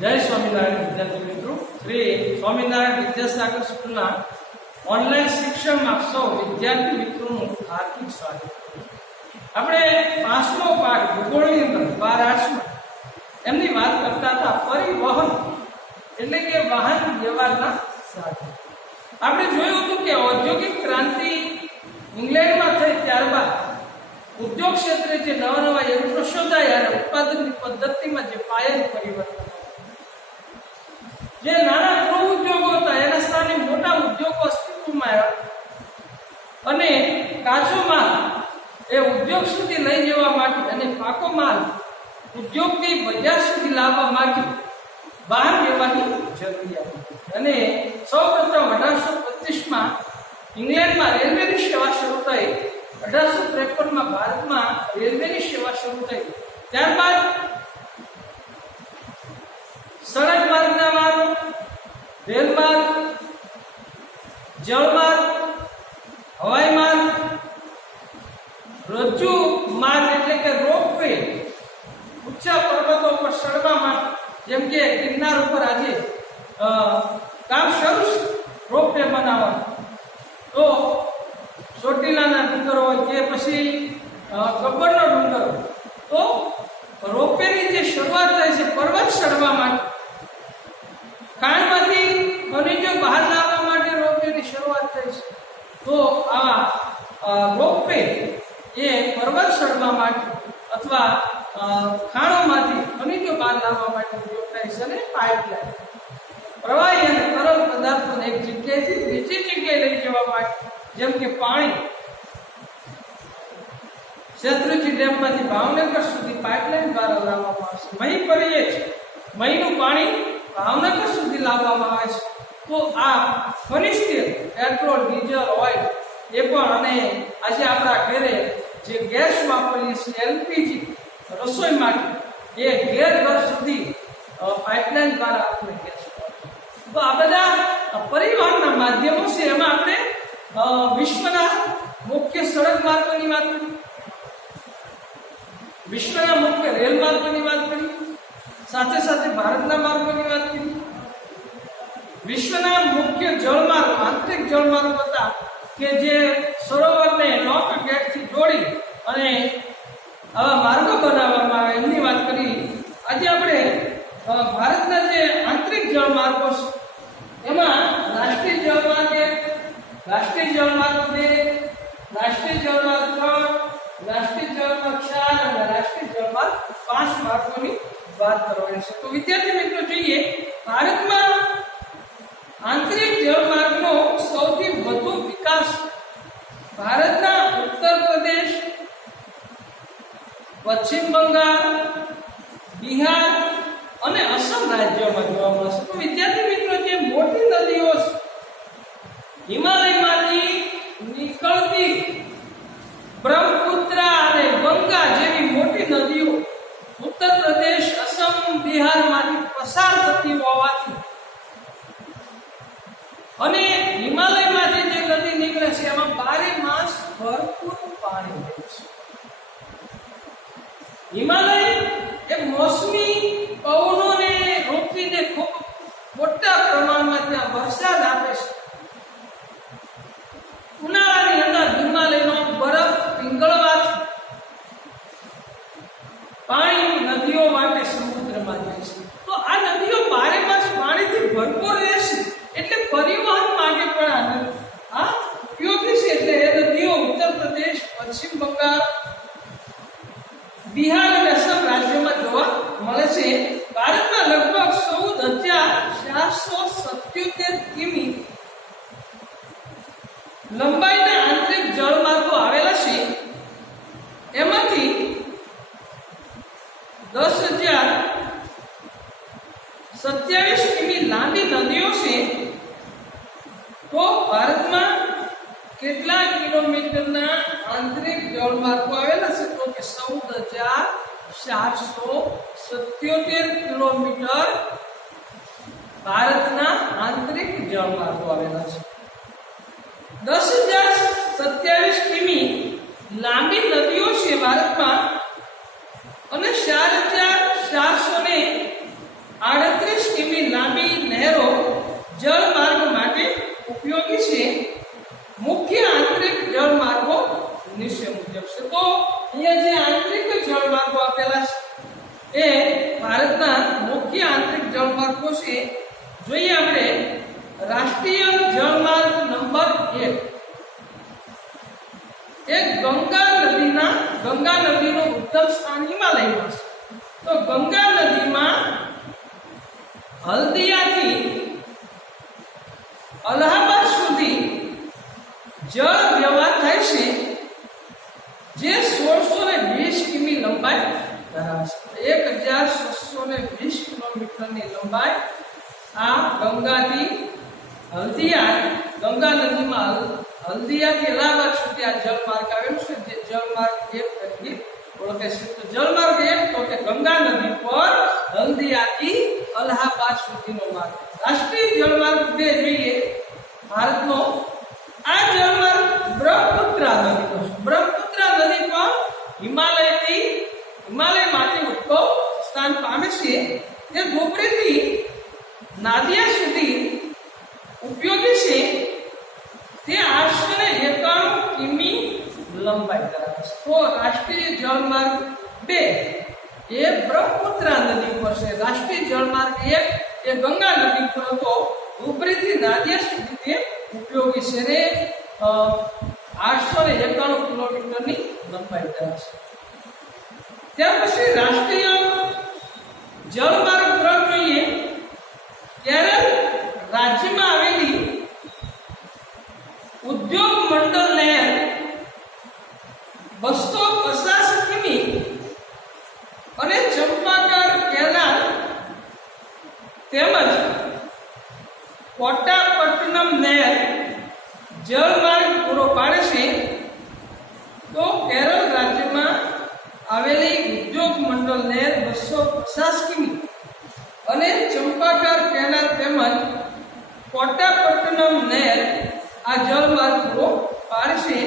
જય સ્વામિનારાયણ વિદ્યાર્થી મિત્રો, શ્રી સ્વામિનારાયણ વિદ્યાસાગર સ્કૂલના ઓનલાઈન શિક્ષણમાં આપ સૌ વિદ્યાર્થી મિત્રોનું હાર્દિક સ્વાગત. આપણે 5મો પાઠ ભૂગોળની અંદર 12 એમની વાત કરતા હતા પરિવહન એટલે કે વાહન વ્યવહારના સાધન. આપણે જોયું હતું કે ઔદ્યોગિક ક્રાંતિ ઇંગ્લેન્ડમાં થઈ ત્યારબાદ ઉદ્યોગ ક્ષેત્રે જે નવા યંત્રો શોધાયા અને ઉત્પાદનની પદ્ધતિમાં જે પાયાનું પરિવર્તન, જે નાના ગૃહ ઉદ્યોગો હતા એના સ્થાને મોટા ઉદ્યોગો અસ્તિત્વમાં આવ્યા અને કાચો માલ એ ઉદ્યોગ સુધી લઈ જવા માટે અને પાકો માલ ઉદ્યોગથી બજાર સુધી લાવવા માટે વાહન વ્યવહારની જરૂરિયાત હતી. અને સૌપ્રથમ 1825માં ઇંગ્લેન્ડમાં રેલવેની સેવા શરૂ થઈ. 1853માં ભારતમાં રેલવેની સેવા શરૂ થઈ. ત્યારબાદ સડક માર્ગના માર્ગ, રેલ માર્ગ, જળ માર્ગ, હવાઈ માર્ગ, રજ્જુ માર્ગ એટલે કે રોપવે, ઊંચા પર્વતો પર ચડવા માટે જેમ કે ગિરનાર ઉપર આજે કામ શરૂ છે રોપવે બનાવવાનું. તો ચોટીલાના ડુંગરો હોય કે પછી ગબ્બરનો ડુંગર, તો રોપવેની જે શરૂઆત થાય છે પર્વત ચડવા માટે, ખાણમાંથી ખનિજો બહાર લાવવા માટે રોપવેની શરૂઆત થઈ છે. તો આ રોપવે એ પર્વત ચડવા માટે અથવા ખાણોમાંથી ખનિજો બહાર લાવવા માટે ઉપયોગ થાય છે. અને પાઇપલાઇન પ્રવાહી અને તરલ પદાર્થોને એક જગ્યાએથી બીજી જગ્યાએ લઈ જવા માટે, જેમ કે પાણી શેત્રુંજી ડેમમાંથી ભાવનગર સુધી પાઇપલાઇન દ્વારા લાવવામાં આવે છે. મહી કરીએ છીએ, મહીનું પાણી ભાવનગર સુધી લાવવામાં આવે છે. તો આ ખનિજ તેલ, પેટ્રોલ, ડીઝલ, ઓઇલ એ પણ, અને આજે આપણા ઘરે જે ગેસ વાપરીએ છીએ એલપીજી રસોઈ માટે, એ ઘર સુધી પાઇપલાઇન દ્વારા આપણે ગેસ. તો આ બધા પરિવહનના માધ્યમો છે. એમાં આપણે વિશ્વના મુખ્ય સડક માર્ગોની વાત કરી, વિશ્વના મુખ્ય રેલ માર્ગોની વાત કરી, સાથે સાથે ભારતના માર્ગોની વાત કરી. વિશ્વના મુખ્ય જળમાર્ગો, આંતરિક જળમાર્ગો હતા કે જે સરોવરને લોક ગેટથી જોડી અને આવા માર્ગો બનાવવામાં આવે એમની વાત કરી. આજે આપણે ભારતના જે આંતરિક જળમાર્ગો છે એમાં રાષ્ટ્રીય જળમાર્ગ 1, રાષ્ટ્રીય જળમાર્ગ 2, રાષ્ટ્રીય જળમાર્ગ 3, રાષ્ટ્રીય જળમાર્ગ 4 અને રાષ્ટ્રીય જળમાર્ગ 5 માર્ગોની વાત કરવાની છે. તો વિદ્યાર્થી મિત્રો જોઈએ, ભારતમાં આંતરિક જળમાર્ગનો સૌથી વધુ વિકાસ ભારતના ઉત્તર પ્રદેશ, પશ્ચિમ બંગાળ, બિહાર અને અસમ રાજ્યોમાં જોવા મળશે. તો વિદ્યાર્થી મિત્રો, જે મોટી નદીઓ છે હિમાલયમાંથી નીકળતી બ્રહ્મપુત્ર અને ગંગા જેવી મોટી નદીઓ ઉત્તર પ્રદેશ, અસમ, બિહારમાંથી પસાર થતી હોવાથી અને હિમાલયમાંથી જે નદી નીકળે છે એમાં 12 માસ ભરપૂર પાણી હોય છે. હિમાલય એ મોસમી પવનોને રોકીને ખૂબ મોટા પ્રમાણમાં ત્યાં વરસાદ આપે છે. ઉનાળાની અંદર હિમાલયનો બરફ પીંગળવાથી પાણી નદીઓ માટે સમુદ્રમાં જાય છે. તો આ નદીઓ 12 માસ પાણીથી ભરપૂર રહેશે એટલે પરિવહન માટે પણ આ ઉપયોગી છે. એટલે એ નદીઓ ઉત્તર પ્રદેશ, પશ્ચિમ બંગાળ, બિહાર અને અસમ રાજ્યોમાં જોવા મળે છે. ભારતમાં લગભગ 14,477 કિમી લંબાઈના આંતરિક જળમાર્ગો આવેલા છે. એમાંથી 10,027 કિમી લાંબી નદીઓ છે. તો ભારતમાં કેટલા કિલોમીટરના આંતરિક જળમાર્ગો આવેલા છે? તો કે 14,477 કિલોમીટર ભારતના આંતરિક જળમાર્ગો આવેલા છે. 10,027 કિમી લાંબી નદીઓ છે ભારતમાં અને 4,438 ઉપયોગી છે મુખ્ય આંતરિક જળમાર્ગો નીચે મુજબ છે. તો અહીંયા જે આંતરિક જળમાર્ગો આપેલા છે એ ભારતના મુખ્ય આંતરિક જળમાર્ગો છે. જોઈએ આપણે રાષ્ટ્રીય જળમાર્ગ નંબર 1 એક ગંગા નદીનું ઉદ્ગમ સ્થાન હિમાલયમાં છે. તો ગંગા નદીમાં હલ્દિયાથી અલ્હાબાદ સુધી જળ વ્યવહાર થાય છે, જે 1620 કિમી લંબાઈ ધરાવે છે. 1620 કિલોમીટરની લંબાઈ આ ગંગાથી ગંગા નદીમાં હલ્દિયાથી અલ્હાબાદ સુધી આ જળમાર્ગ આવેલો છે, જે જળમાર્ગ 1 તરીકે ઓળખે છે. તો જળમાર્ગ 1 તો કે ગંગા નદી પર હલ્દિયાથી અલ્હાબાદ સુધીનો માર્ગ. રાષ્ટ્રીય જળમાર્ગ 2 જોઈએ ભારતનો. આ જળમાર્ગ બ્રહ્મપુત્રા નદીનો છે. બ્રહ્મપુત્રા નદી પર હિમાલયમાંથી ઉદ્ભવ સ્થાન પામે છે, જે ધોબરીથી નાદિયા સુધી ઉપયોગી છે. તે 891 કિમી લંબાઈ ધરાવે છે. તો રાષ્ટ્રીય જળમાર્ગ 2 એ બ્રહ્મપુત્રા નદી પર છે. રાષ્ટ્રીય જળમાર્ગ 1 એ ગંગા નદી પર હતો, ધોબરીથી નાદિયા સુધી તે ઉપયોગી છે ને 891 કિલોમીટરની લંબાઈ ધરાવે છે. ત્યાર પછી રાષ્ટ્રીય જળમાર્ગ 3 જોઈએ. કેરળ રાજ્યમાં આવેલી ઉદ્યોગ મંડળ નહેર 250 કિમી અને ચંપાકાર કેનાલ તેમજ કોટાપટ્ટનમ નહેર જળમાર્ગ પૂરો પાડે છે. તો કેરળ રાજ્યમાં આવેલી ઉદ્યોગ મંડળ નહેર 250 કિમી અને ચંપાકાર કેનાલ તેમજ કોટાપટ્ટનમ નહેર આ જળમાર્ગ પૂરો પાડશે.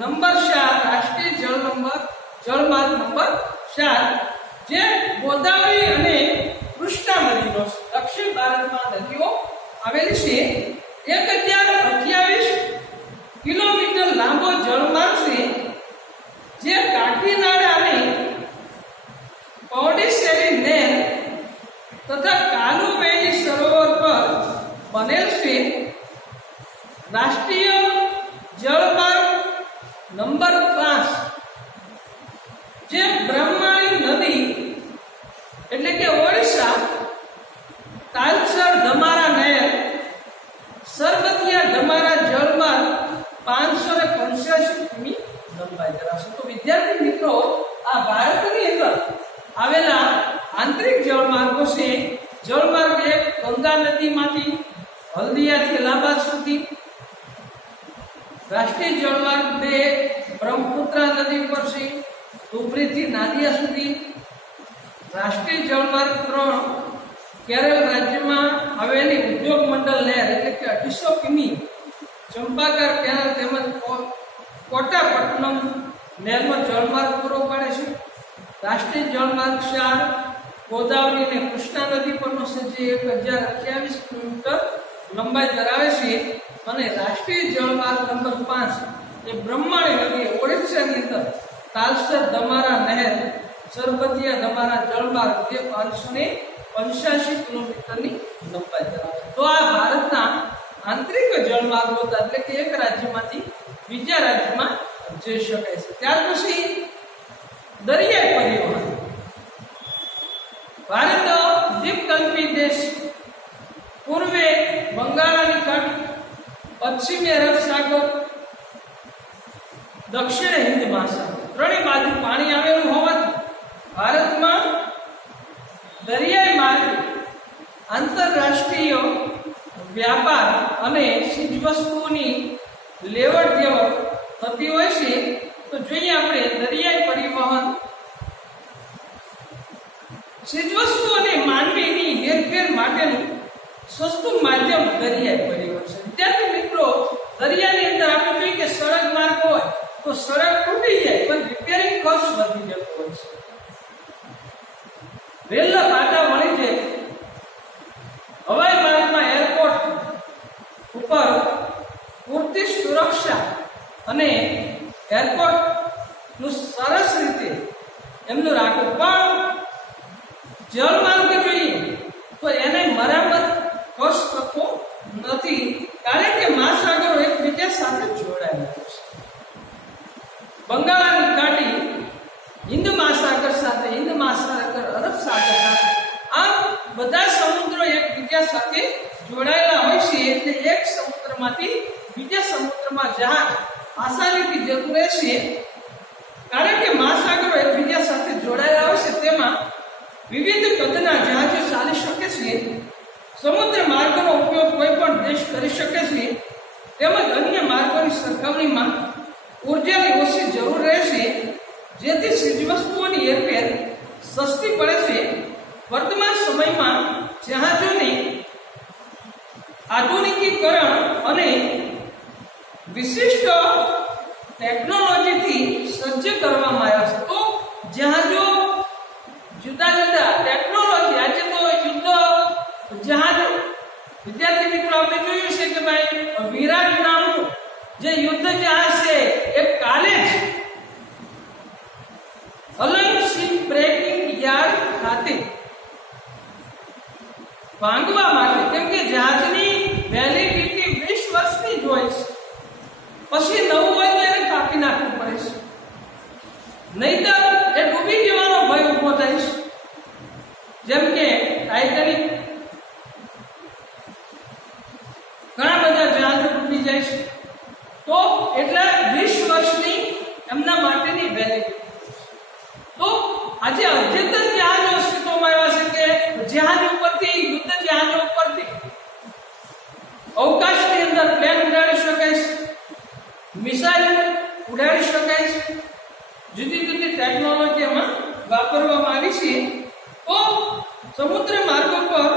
નંબર 4 રાષ્ટ્રીય જળમાર્ગ નંબર 4 જે ગોદાવરી અને કૃષ્ણા નદીનો દક્ષિણ ભારતમાં નદીઓ આવેલી છે. 1028 કિલોમીટર લાંબો જળમાર્ગ છે, જે કાકીનાડા અને પૌંડીચેરી નહેર તથા કાલુવેલી સરોવર પર બનેલ છે. રાષ્ટ્રીય જળમાર્ગ નંબર 5 જે બ્રહ્મણી નદી એટલે કે ઓડિશા તાલચર ધમારા નહેર સરબતિયા ધમારા જળમાર્ગ 585 કિમી લંબાઈ ધરાવશે. તો વિદ્યાર્થી મિત્રો, આ ભારતની અંદર આવેલા આંતરિક જળમાર્ગો છે. જળમાર્ગ 1 ગંગા નદીમાંથી હલ્દિયાથી અલ્હાબાદ સુધી. રાષ્ટ્રીય જળમાર્ગ 2 બ્રહ્મપુત્રા નદી પર છે, ધોબરીથી નાદિયા સુધી. રાષ્ટ્રીય જળમાર્ગ 3 કેરળ રાજ્યમાં આવેલી ઉદ્યોગ મંડળ નહેર એટલે કે 250 કિમી ચંપાકાર કેનાલ તેમજ કોટાપટ્ટનમ નહેરનો જળમાર્ગ પૂરો પાડે છે. રાષ્ટ્રીય જળમાર્ગ 4 ગોદાવરી અને કૃષ્ણા નદી પરનો છે, જે 1028 કિલોમીટર લંબાઈ ધરાવે છે. અને રાષ્ટ્રીય જળમાર્ગ નંબર 5 એ બ્રહ્મણી નદી ઓડિશાની અંદર તાલચર ધમારા નહેર સરબતિયા ધમારા જળમાર્ગ જે 585 કિલોમીટરની લંબાઈ ધરાવે છે. તો આ ભારતના આંતરિક જળમાર્ગો હતા, એટલે કે એક રાજ્યમાંથી બીજા રાજ્યમાં જઈ શકાય છે. ત્યાર પછી દરિયાઈ પરિવહન. ભારત દ્વીપકલ્પી દેશ. પૂર્વે બંગાળની ખાડી, પશ્ચિમે અરબ સાગર, દક્ષિણે હિન્દ મહાસાગર, ત્રણેય બાજુ પાણી આવેલું હોવાથી ભારતમાં દરિયાઈ માર્ગે આંતરરાષ્ટ્રીય વ્યાપાર અને ચીજવસ્તુઓની લેવડ દેવડ થતી હોય છે. તો જોઈએ આપણે દરિયાઈ પરિવહન. ચીજવસ્તુ અને માનવીની હેરફેર માટેનું સસ્તું માધ્યમ દરિયાઈ પરિવહન છે. વિદ્યાર્થી મિત્રો, દરિયાની અંદર આપણે જોઈએ કે સડક માર્ગ હોય તો સડક તૂટી જાય પણ રિપેરિંગ ખર્ચ વધી જતો હોય છે. રેલના પાટા મળી જાય, હવાઈ માર્ગમાં એરપોર્ટ ઉપર અને એરપોર્ટનું સરસ રીતે એમનું રાખવું. પણ જળમાર્ગ જોઈએ તો એને મરામત ખર્ચ થતો નથી, કારણ કે મહાસાગરો એકબીજા સાથે જોડાયેલા છે. બંગાળાની ખાડી હિન્દ મહાસાગર સાથે, હિન્દ મહાસાગર અરબ સાગર સાથે, આમ બધા સમુદ્રો એકબીજા સાથે જોડાયેલા હોય છે. એટલે એક સમુદ્રમાંથી બીજા સમુદ્રમાં જહાજ આસાનીથી જતું રહેશે, કારણ કે મહાસાગરો એકબીજા સાથે જોડાયેલા હોય છે. તેમાં વિવિધ કદના જહાજો ચાલી શકે છે. સમુદ્ર માર્ગોનો ઉપયોગ કોઈ પણ દેશ કરી શકે છે, તેમજ અન્ય માર્ગોની સરખામણીમાં ઉર્જાની ઓછી જરૂર રહેશે, જેથી ચીજવસ્તુઓની હેરફેર સસ્તી પડે છે. વર્તમાન સમયમાં જહાજોની આધુનિકીકરણ અને વિશિષ્ટ ટેકનોલોજીથી સજ્જ કરવામાં આવ્યા છે. તો જહાજો જુદા જુદા ટેકનોલોજી, આજે તો યુદ્ધ જહાજો, વિદ્યાર્થી મિત્રો આપણે જોયું છે કે ભાઈ વિરાટ નામનું જે યુદ્ધ જહાજ છે એ કાલે જ અલંગ શિપ બ્રેકિંગ યાર્ડ ખાતે ભાંગવા માટે, કેમ કે જહાજની વેલિડિટી 20 વર્ષની જ હોય છે, પછી નવું હોય ત્યારે કાપી નાખવું પડે છે, નહીતર એ ડૂબી જવાનો ભય ઉભો થાય છે. જેમ કે ટાઇટેનિક, ઘણા બધા જહાજો ડૂબી જાય છે. તો એટલે 20 વર્ષની એમના માટેની વેલિડિટી. તો આજે અદ્યતન જહાજો અસ્તિત્વમાં આવ્યા છે કે જહાજ ઉપરથી, યુદ્ધ જહાજો ઉપરથી અવકાશની અંદર પ્લેન ઉડાડી શકાય છે, મિસાઇલ ઉડાડી શકાય છે. જુદી જુદી ટેકનોલોજી એમાં વાપરવામાં આવી છે. તો સમુદ્ર માર્ગો પર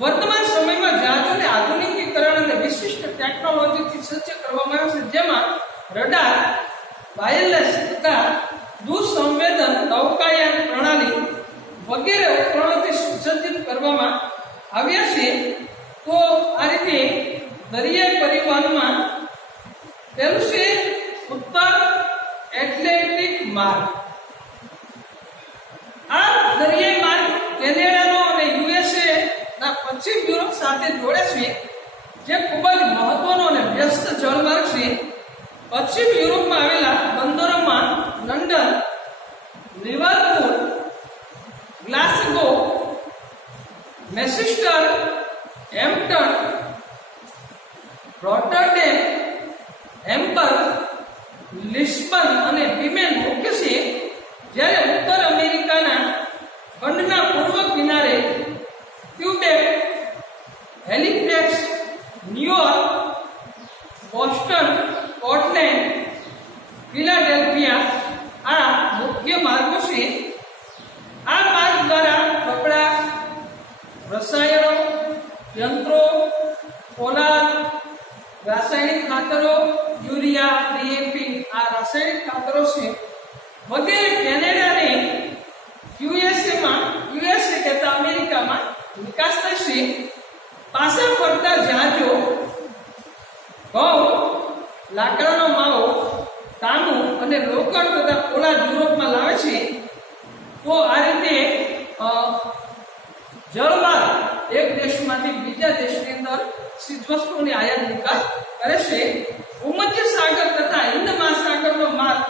વર્તમાન સમયમાં જહાજોને આધુનિકીકરણ અને વિશિષ્ટ ટેકનોલોજીથી સજ્જ કરવામાં આવે છે, જેમાં રડાર, વાયરલેસ તથા દૂરસંવેદન નૌકાયાન પ્રણાલી વગેરે ઉપકરણોથી સુસજ્જિત કરવામાં આવ્યા છે. તો આ રીતે દરિયાઈ પરિવહનમાં પહેલું છે ઉત્તર એટલાન્ટિક માર્ગ. આ દરિયાઈ માર્ગ કેનેડાનો અને યુએસએ ના પશ્ચિમ યુરોપ સાથે જોડે છે, જે ખૂબ જ મહત્વનો અને વ્યસ્ત જળમાર્ગ છે. પશ્ચિમ યુરોપમાં આવેલા બંદરોમાં London, Liverpool, ગ્લાસગો, Manchester, Hampton, Rotterdam, Hamburg, Lisbon અને બીમેન મુખ્ય છે. જ્યારે ઉત્તર અમેરિકાના ખંડના પૂર્વ કિનારે Quebec, Halifax, New York, Boston, Portland, Philadelphia આ મુખ્ય માર્ગો છે. આ માર્ગ દ્વારા કપડા, રસાયણો, યંત્રો, પોલાદ, રાસાયણિક ખાતરો, યુરિયા, ડીએપી આ રાસાયણિક ખાતરો છે વગેરે કેનેડા અને યુએસએ કહેતા અમેરિકામાં નિકાસ થશે. પાછા ફરતા જહાજો ઘઉં, લાકડાનો માવો, તાંબુ અને લોખંડ તથા પોલાદ યુરોપમાં લાવે છે. તો આ રીતે જળમાર્ગ એક દેશમાંથી બીજા દેશની અંદર ચીજવસ્તુઓની આયાત નિકાસ કરે છે. ભૂમધ્ય સાગર તથા હિન્દ મહાસાગરનો માર્ગ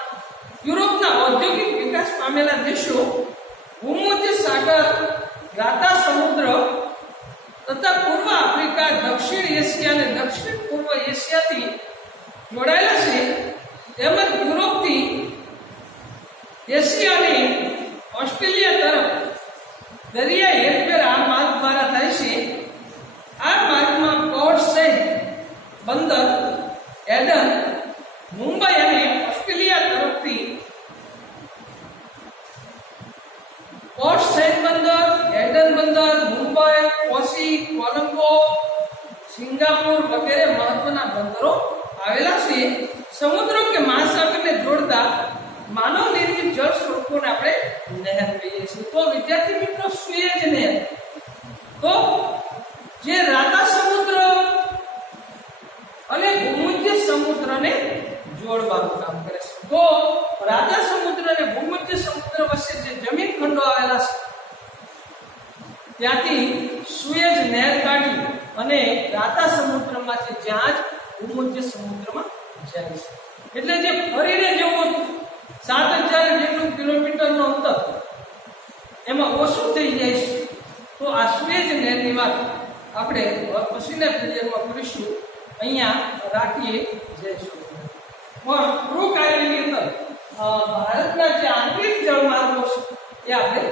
યુરોપના ઔદ્યોગિક વિકાસ પામેલા દેશો ભૂમધ્ય સાગર, રાતા સમુદ્ર તથા પૂર્વ આફ્રિકા, દક્ષિણ એશિયા અને દક્ષિણ પૂર્વ એશિયાથી જોડાયેલા છે. તેમજ યુરોપથી એશિયા અને ઓસ્ટ્રેલિયા તરફ દરિયાઈ હેરફેર આ માર્ગ દ્વારા થાય છે. આ માર્ગમાં પોર્ટ સહિત બંદર, એડન, મુંબઈ અને ઓસ્ટ્રેલિયા તરફથી પોર્ટ સહિત બંદર, એડન બંદર, મુંબઈ, કોચી, કોલંબો, સિંગાપુર વગેરે મહત્વના બંદરો આવેલા છે. સમુદ્રો કે મહાસાગરને જોડતા માનવ નિર્મિત જળ સ્ત્રોતોને આપણે નહેર કહીએ છીએ. તો વિદ્યાર્થી મિત્રો, સુએઝ નહેર, તો જે રાતા સમુદ્ર રાધા સમુદ્ર અને ભૂમધ્ય સમુદ્ર વચ્ચે જે જમીન ખંડો આવેલા છે ત્યાંથી સુએઝ નહેર કાઢી અને રાધા સમુદ્રમાંથી જહાજ ભૂમધ્ય સમુદ્રમાં જાય છે. એટલે જે ફરીને જવું 7,000 જેટલું કિલોમીટરનું અંતર એમાં ઓછું થઈ જાય છે. તો આ સુએઝ નહેરની વાત આપણે પછીના પીરિયડમાં કરીશું. અહીંયા રાખીએ. જય શ્રી પણ ક્રૂ કાર્યની અંદર ભારતના જે આંતરિક જળમાર્ગો છે એ આપણે